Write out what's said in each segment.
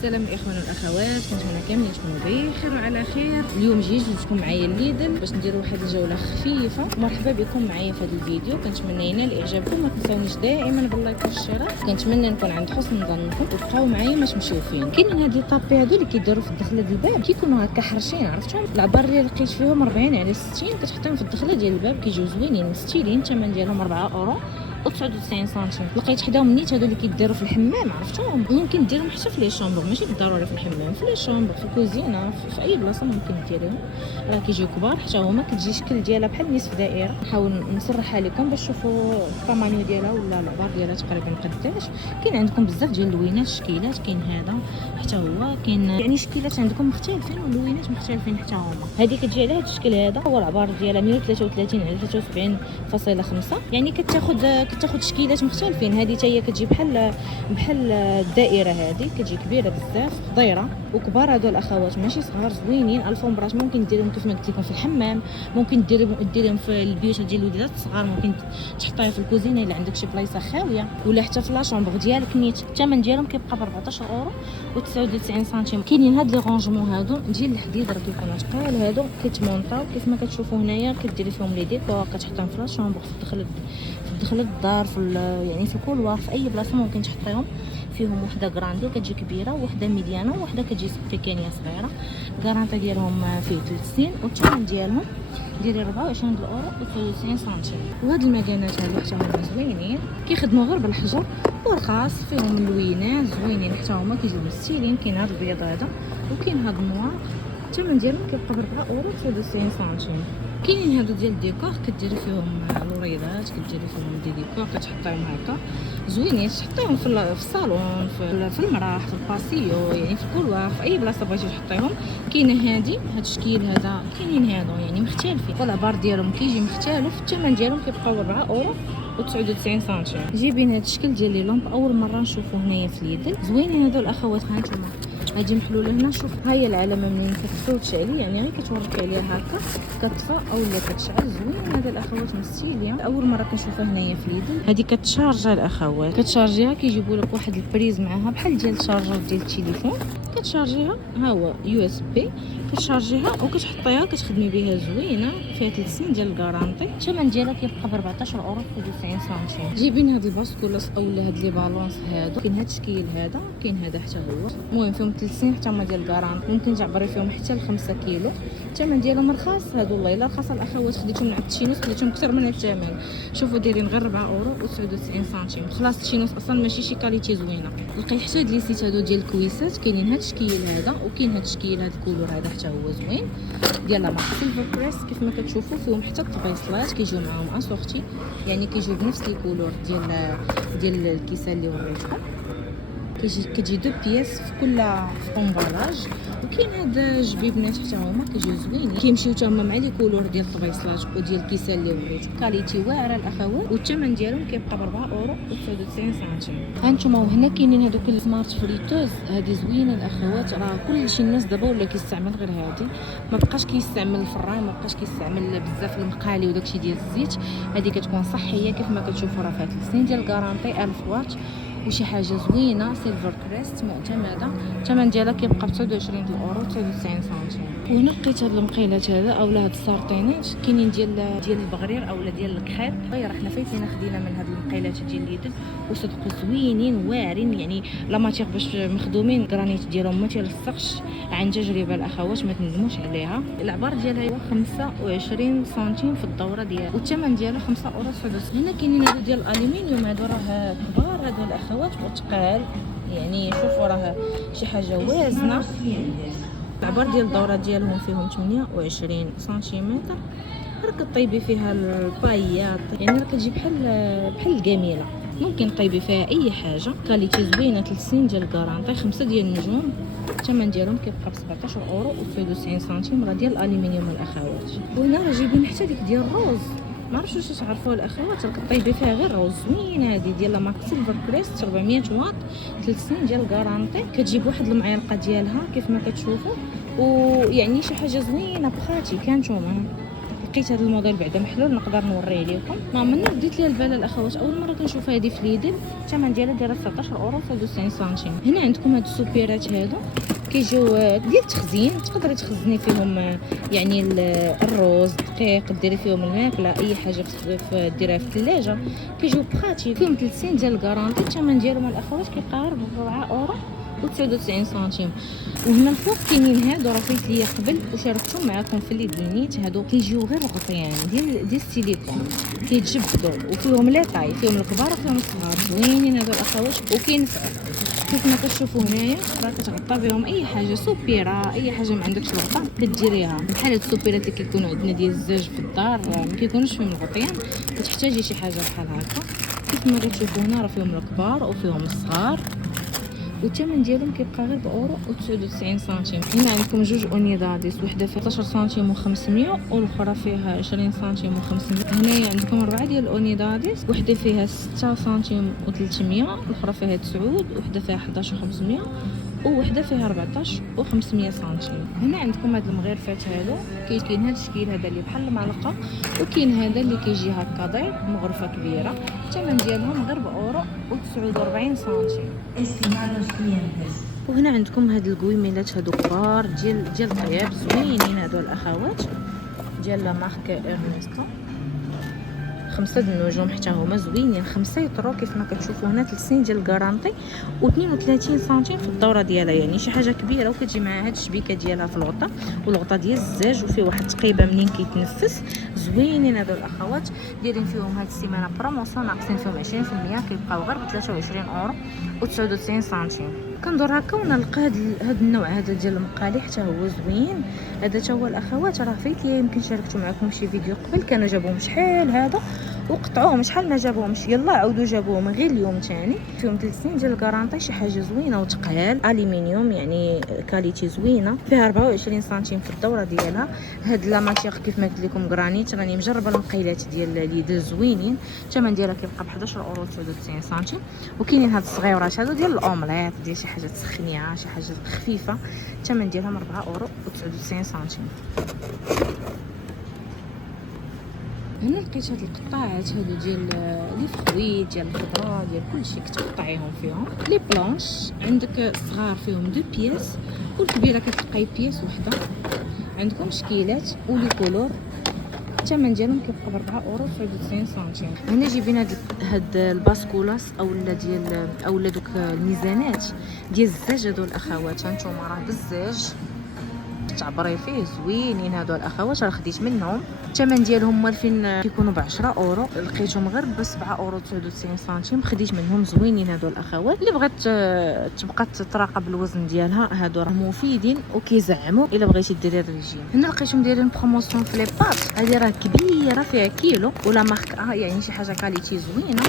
السلام الاخوان والاخوات، كنتمنى كاملين تكونوا بخير وعلى خير. اليوم جيتكم معايا لليدل باش نديروا واحد الجوله خفيفه. مرحبا بكم معايا في هذا الفيديو، كنتمنى ينال اعجابكم. ما تنساونيش دائما باللايك والاشتراك، كنتمنى نكون عند حسن ظنكم وتبقاو معايا ما تمشيو فين. كاينين هاد لي طابي هادو اللي كيديروا في الدخله ديال الباب، كيكونوا هكا حرشين، عرفتهم العبار اللي لقيت فيهم 40 على 60، كتحطيهم في الدخله ديال الباب، كيجيو زوينين مستيلين. الثمن ديالهم 4 اورو و99 سنتيم. لقيت حداهم نيت هادو اللي كيديروا في الحمام، عرفتوهم ممكن ديرهم حتى في لي شومبر، ماشي بالضروري في الحمام، في لي شومبر، في الكوزينه، في اي بلاصه ممكن ديريهم. راه كيجيو كبار حتى هما، كتجي الشكل ديالها بحال نصف دائره. نحاول نسرحها لكم باش تشوفوا الطمانيو ديالها ولا العبار ديالها تقريبا قداش. كاين عندكم بزاف ديال اللوينات الشكيلات، كاين هذا حتى هو، كاين يعني شكيلات عندكم مختلفين واللوينات مختلفين حتى هما. هذه كتجي على هذا الشكل هذا، هو العبار ديالها 133 على 73.5، يعني كتاخذ شكيلات مختلفين. هذه حتى هي كتجي بحال الدائره، هذه كتجي كبيره بزاف خضيره وكبار. هادو الاخوات ماشي صغار، زوينين. الفومبرات ممكن ديرهم كيف ما قلت لكم في الحمام، ممكن ديرهم في البيوت ديال الوليدات الصغار، ممكن تحطيها في الكوزينه الا عندك شي بلايصه خاويه، ولا حتى في لاشومبر ديالك نيت. الثمن ديالهم كيبقى ب 14 اورو و99 سنتيم. كاينين هاد لي رونجمون هادو ديال الحديد، راه كيكونوا ثقال هادو، كيتمونطاو كيف ما كتشوفوا هنايا. كديري فيهم لي ديكور، كتحطيهم في لاشومبر، في دخل الدار، يعني في الكولوار، في اي بلاصه ممكن تحطيهم. فيهم وحده غراندي وكتجي كبيره، وحده ميديانه، وحده كتجي بيكانيه صغيره. الكارانطه ديالهم فيه 3 سنين، والثمن ديالهم ديري 24 اورو و99 سنتيم. وهاد المكانات هادو حتى هما زوينين، كيخدموا غير بالحجر ورخاص، فيهم اللوينات زوينين حتى هما، كيجيو مستيلين. كاين هاد البيض هذا وكاين هاد النوار، الثمن ديالهم كيبقى ب 4 اورو و99 سنتيم. كاينين هادو ديال الديكور، كديري فيهم الوريضات، كديري فيهم دي ديكور، كتحطيهم هكا زوينين، تحطيهم في الصالون، في المراح، في الباسيو، يعني في الكولوار، في اي بلاصه بغيتي تحطيهم. كاينه هاد الشكل هذا، كاينين هادو يعني مختلفين، والعبار ديالهم كيجي مختلف. الثمن ديالهم كيبقى 4 اورو و99 سنتيم. جايبين هاد الشكل ديال لي لومب، اول مره نشوفو هنايا في ليدل. زوينين هادو الاخوات. ها نتوما هادي محلوله هنا، شوف ها هي العلامه منين كتطفي وتشعلي، يعني غير كتوركي عليها هكا كتطفى اولا كتشعل. زوين هذا الاخوات مستيليه، اول مره كنشوفها هنايا في ليدل. هذه كتشارجا الاخوات، كتشارجيها، كيجيبوا لك واحد البريز معاها بحال ديال الشارجر ديال التليفون، كتشارجيها. ها هو يو اس بي، كتشارجيها وكتحطيها كتخدمي بها. زوينه، فيها 3 سنين ديال الكارانتي. الثمن ديالها كيبقى ب 14 اورو و90 سنتيم. جايبين هاد الباسكولاس اولا هاد لي بالونس هادو، كاين هاد الشكل هذا، كاين هذا حتى هو. المهم فيهم 3 سنين حتى هما ديال الكارانتي، ممكن تعبري فيهم حتى ل 5 كيلو. الثمن ديالهم رخاص هادو، والله الا رخاص الاخوات. خديتهم من عند التشينوس، خديتهم اكثر من الثمن. شوفوا دايرين غير 4 اورو و99 سنتيم. خلاص التشينوس اصلا ماشي شي كاليتي زوينه. لقيت حتى هاد لي سيت هادو ديال الكويسات، كاينين هاد الشكل هذا، وكاين هاد الشكل هاد الكولور هذا حتى هو زوين، ديال لا مارك سيلفر بريس. كيف ما كتشوفوا فيهم حتى الطبيصلات كيجيو معاهم اسورتي، يعني كيجيو بنفس الكولور ديال الكيسه اللي وريتكم. كتجي دو بياس في كل امبالاج. وكاين هاد الجبيبنات حتى هما كيجيو زوينين، كيمشيو حتى هما مع لي كولور ديال الطبيصلات وديال الكيسه اللي وريت. كاليتي واعره الاخوات، والثمن ديالهم كيبقى ب 4 اورو و99 سنتيم. ها نتوما وهنا كاينين هادوك السمارت فريتوز، هذه زوينه الاخوات. راه كلشي الناس دابا ولا كيستعمل غير هذه، ما بقاش كيستعمل الفران، ما بقاش كيستعمل بزاف المقالي وداكشي ديال الزيت. هذه كتكون صحيه كيف ما كتشوفوا، راه فيها 3 سنين ديال الكارانتي، 1000 واط وشي حاجه زوينه. سيلفر كريست معتمده. الثمن ديالها كيبقى ب 29 اورو و99 سنتيم. وهنا لقيت هاد المقيلات هذا اولا هاد السارطينات، كاينين ديال البغرير اولا ديال الكخيط. غير حنا فايتين خدينا من هاد المقيلات ديال ليدل، وصدقوا زوينين واعرين، يعني لا ماتيغ باش مخدومين. الكرانيت ديالهم ما تيلصقش، عن تجربه الاخوات ما تندموش عليها. العبار ديالها هو 25 سنتيم في الدوره ديالها، والثمن ديالها 5 اورو 99. هنا كاينين هادو ديال الالومنيوم، هادو راه كبار هادو الاخوات وثقال، يعني شوفوا راه شي حاجه وازنه. العبار ديال الدوره ديالهم فيهم 28 سنتيمتر. راك طيبي فيها البايات، يعني راه كتجي بحال الجميله، ممكن طيبي فيها اي حاجه. كاليتي زوينه، 3 سنين ديال الكارانتي، 5 ديال النجوم. الثمن ديالهم كيبقى ب 17 اورو و99 سنتيم. راه ديال الالومنيوم الاخوات. وهنا راه جايبين حتى ديك ديال الروز، ما عرفتش واش تعرفوها الاخوات، راه كطيبي فيها غير روز. زوينه هذه ديال لا مارك سيلفر كريست، 400 واط، 3 سنين ديال الكارانتي. كتجيب واحد المعلقه ديالها كيف ما كتشوفوا، ويعني شي حاجه زوينه بخاتي. كانتوما لقيت هذا الموديل بعدا محلول نقدر نوريه لكم. من رديت ليها البال الاخوات، اول مره كنشوف هذه في ليدل، الثمن ديالها دايره 19 اورو 93 سنتيم. هنا عندكم هاد السوبيرات هادو كيجيو ديال التخزين، تقدري تخزني فيهم يعني الرز، دقيق، ديري فيهم الماكله، اي حاجه ديريها في الثلاجه. كيجيو براتيك، فيهم 3 سنين ديال الكارونتي. الثمن ديالهم الاخوات كيبقى غير ب 4 اورو و99 سنتيم. وهنا الفوق كاينين هادو راه فايت ليا قبل وشاركتهم معكم في الليدلينيت. هادو كيجيو غير غطيان ديال السيليكون، كيتجبدوا وفيهم لي طاي، فيهم الكبار وفيهم الصغار. زوينين هادو الاخوات. وكاين كيف ما كتشوفوا هنايا راه كتغطى بهم اي حاجه، سوبيره، اي حاجه ما عندكش الغطاء كديريها. بحال هاد السوبيرات اللي كيكونوا عندنا ديال الزاج في الدار ما كيكونوش فيهم الغطيان، كتحتاجي شي حاجه بحال هكا. كيف ما كتشوفوا هنا راه فيهم الكبار وفيهم الصغار، والثمن ديالهم كيبقى غير بأورو و99 سنتيم. هنا عندكم جوج اونيداديس، وحده فيها 13 سنتيم و500 والاخرى فيها 20 سنتيم و500. هنايا عندكم 4 ديال الاونيداديس، وحده فيها 6 سنتيم و300، الاخرى فيها 9، وحده فيها 11 و500، ووحده فيها 14 و500 سنتيم. هنا عندكم هاد المغرفات هادو، كاين هاد الشكل هذا اللي بحال المعلقه، وكاين هذا اللي كيجي هكا ضيق، مغرفه كبيره. الثمن ديالهم غير بأورو و49 سنتيم. وهنا عندكم هاد الكويميلات هادو كبار ديال الطياب، زوينين هادو الاخوات، ديال لا مارك ارنستو، 5 النجوم حتى هما زوينين. 5 يطرو كيف ما كتشوفوا هنا، 3 سنين ديال الكارونتي و32 سنتيم في الدوره ديالها، يعني شي حاجه كبيره. وكتجي معها هاد الشبيكه ديالها في الغطاء، والغطاء ديال الزاج، وفيه واحد التقيبه منين كيتنفس. زوينين هادو الاخوات، دايرين فيهم هاد السيمانه بروموسيون، ناقصين فيهم 20%، كيبقاو غير ب 23 اورو و99 سنتيم. كندور هكا ونلقى هاد النوع هذا ديال المقالي حتى هو زوين. هذا حتى هو الاخوات راه فايت ليا، يمكن شاركت معكم شي فيديو قبل، كانوا جابوهم شحال هذا وقطعوهم، شحال ما جابوهمش، يلا عاودوا جابوهم غير اليوم ثاني. فيهم 3 سنين ديال الكارونتي، شي حاجه زوينه وثقال، الومنيوم يعني كاليتي زوينه. فيها 24 سنتيم في الدوره ديالها. هاد لا ماتيغ كيف ما قلت لكم غرانيت، راني مجربه المقيلات ديال ليدل زوينين. الثمن ديالها كيبقى ب 11 اورو 99 سنتيم. وكاينين هاد الصغيورات هادو ديال الاومليت، ديال شي حاجه تسخنيها، شي حاجه خفيفه. الثمن ديالهم 4 اورو 99 سنتيم. هنا لقيت هاد القطاعات هادو ديال لي فخوي، ديال الخضره، ديال كلشي كتقطعيهم فيهم. لي بلانش عندك صغار فيهم 2 بياس، والكبيره كتلقاي بياس وحده. عندكم شكيلات ولي كولور، الثمن ديالهم كيبقى ب 4 اورو 99 سنتيم. هنا جايبين هاد الباسكولاس اولا دوك الميزانات ديال الزاج هادو الاخوات. هانتوما راه بالزاج تعبري فيه، زوينين هادو الاخوات، راه خديت منهم. الثمن ديالهم موالفين كيكونوا ب 10 اورو، لقيتهم غير ب 7 اورو 99 سنتيم، خديت منهم. زوينين هادو الاخوات، اللي بغات تبقى تراقب الوزن ديالها، هادو راه مفيدين وكيزعموا الا بغيتي ديري الريجيم. هنا لقيتهم دايرين بروموسيون في لي بات، هذه راه كبيره فيها كيلو ولا مارك يعني شي حاجه كاليتي زوينه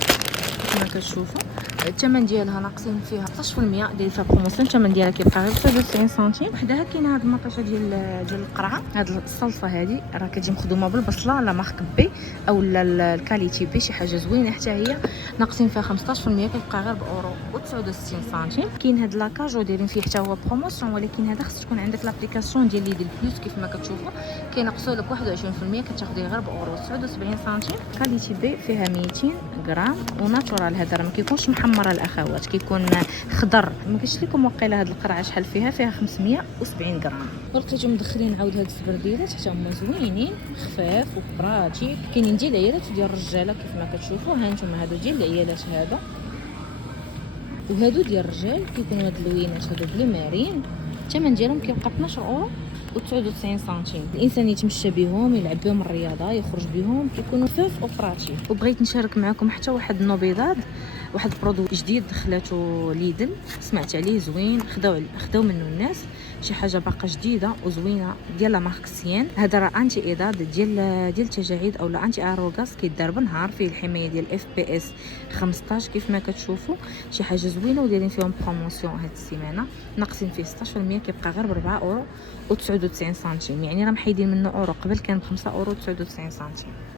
كما كتشوفوا. الثمن ديالها ناقصين فيها 16%، داير فيها بروموسيون. الثمن ديالها كيبقى غير 99 سنتيم. وحدها كاينه هاد المطيشه ديال القرعه، هاد الصلصه هادي راه كتجي مخدومه بالبصله لا مارك بي او الكاليتي بي، شي حاجه زوينه حتى هي، ناقصين فيها 15%، كتبقى غير باورو و69 سنتيم. كاين هاد لاكاجو دايرين فيه حتى هو بروموسيون، ولكن هذا خص تكون عندك لابليكاسيون ديال ليدل بلس. كيف ما كتشوفوا كينقصوا لك 21%، كتاخديه غير باورو 79 سنتيم. كاليتي بي فيها 200 غرام وناتورال، هذا راه ما كيكونش محمره الاخوات، كيكون خضر. ما قلتش لكم وقيله هاد القرعه شحال فيها 570 غرام. ولقيتهم مدخلين عاود هاد السبرديلات حتى هما زوينين، خفاف وبراتيك. كاينين ديال العيالات وديال الرجاله كيف ما كتشوفوا. ها نتوما هادو ديال العيالات هذا، وهادو ديال الرجال كيكونوا هاد اللوينات هادو بلو مارين. الثمن ديالهم كيبقى 12 اورو و99 سنتيم. الانسان يتمشى بهم، يلعب بهم الرياضه، يخرج بهم، كيكونوا خفاف وبراتيك. وبغيت نشارك معكم حتى واحد النوبيضات، واحد البرودوي جديد دخلاتو ليدل، سمعت عليه زوين، خداو منه الناس، شي حاجه باقا جديده وزوينه ديال لا مارك سيان. هذا راه انتي ايضاد ديال التجاعيد او انتي اروغاس، كيدار بالنهار، فيه الحمايه ديال اف بي اس 15 كيف ما كتشوفوا. شي حاجه زوينه ودايرين فيهم بروموسيون هاد السيمانه، ناقصين فيه 16%، كيبقى غير ب 4 اورو و99 سنتيم، يعني راه محيدين منه اورو، قبل كان ب 5 اورو 99 سنتيم.